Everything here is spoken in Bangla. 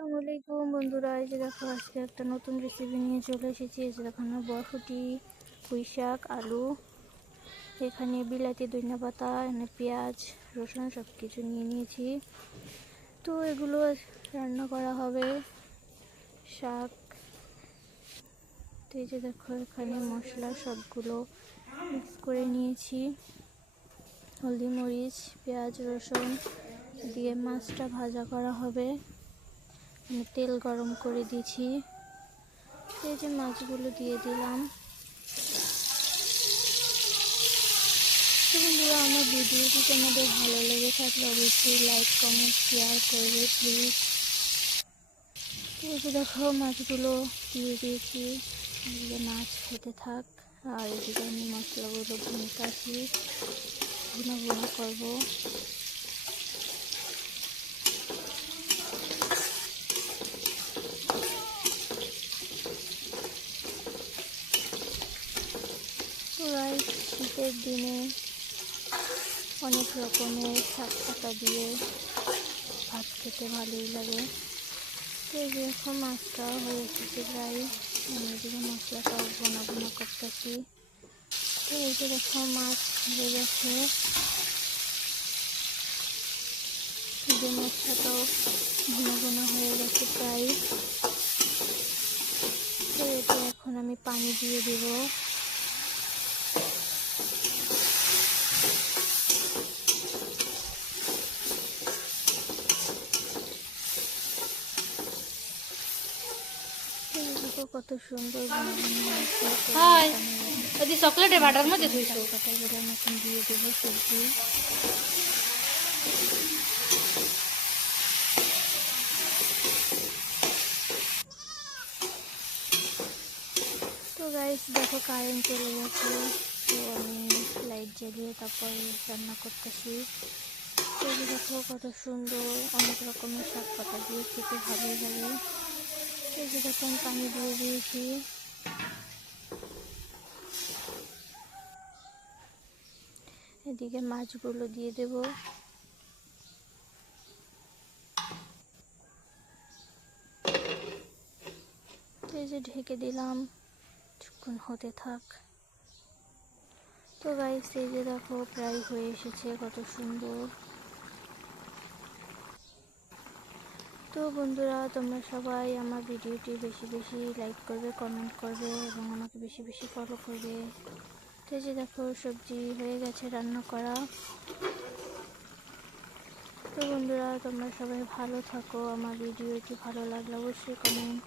আসসালামু আলাইকুম বন্ধুরা, এই যে দেখো আজকে একটা নতুন রেসিপি নিয়ে চলে এসেছি। এই যে দেখো আমরা বরফুটি, পুঁই শাক, আলু, এখানে বিলাতি, ধনিয়া পাতা, এখানে পেঁয়াজ, রসুন সব কিছু নিয়ে নিয়েছি। তো এগুলো রান্না করা হবে শাক। তো এই যে দেখো এখানে মশলা সবগুলো মিক্স করে নিয়েছি। হলদি মরিচ, পেঁয়াজ, রসুন দিয়ে মাছটা ভাজা করা হবে। আমি তেল গরম করে দিয়েছি। এই যে মাছগুলো দিয়ে দিলাম। আমার ভিডিওটি তোমাদের ভালো লেগে থাকলে অবশ্যই লাইক কমেন্ট শেয়ার করবে প্লিজ এই দেখো, মাছগুলো দিয়ে দিয়েছি। এদিকে মাছ খেতে থাক। আর এদিকে আমি মশলাগুলো ভুনতাছি ভুনা ভুনা করব প্রায় শীতের দিনে অনেক রকমের শাক পাতা দিয়ে ভাত খেতে ভালোই লাগে। তো এই যে এখন মাছটা হয়ে এসেছে প্রায়। আমি এদিকে মশলাটাও বোনা বোনা করতেছি। তো এই যে মাছ হয়ে গেছে। যে মশলাটাও বোনা বোনা হয়ে গেছে প্রায়। তো এটা এখন আমি পানি দিয়ে দেবো দেখো কত সুন্দর হাই। ওদি চকলেটের বাটার মধ্যে ধুইছো? কাটাগুলো মতন দিয়ে দেবো সবজি। তো গাইস দেখো কারেন্ট চলে গেছে। তো আমি লাইট জ্বালিয়ে তারপর রান্না করতেছি। তো দেখো কত সুন্দর অনেক রকমের শাক পাতা দিয়ে খেতে ভালোই লাগে। এই যে পানি দিয়ে দিয়েছি। এদিকে মাছগুলো দিয়ে দেব। এই যে ঢেকে দিলাম, কিছুক্ষণ হতে থাক। তো গাইস এই যে দেখো, প্রায় হয়ে এসেছে, কত সুন্দর। তো বন্ধুরা, তোমরা সবাই আমার ভিডিওটি বেশি বেশি লাইক করবে কমেন্ট করবে এবং আমাকে বেশি বেশি ফলো করবে। তো যে দেখো, সবজি হয়ে গেছে রান্না করা। তো বন্ধুরা, তোমরা সবাই ভালো থাকো। আমার ভিডিওটি ভালো লাগলে অবশ্যই কমেন্ট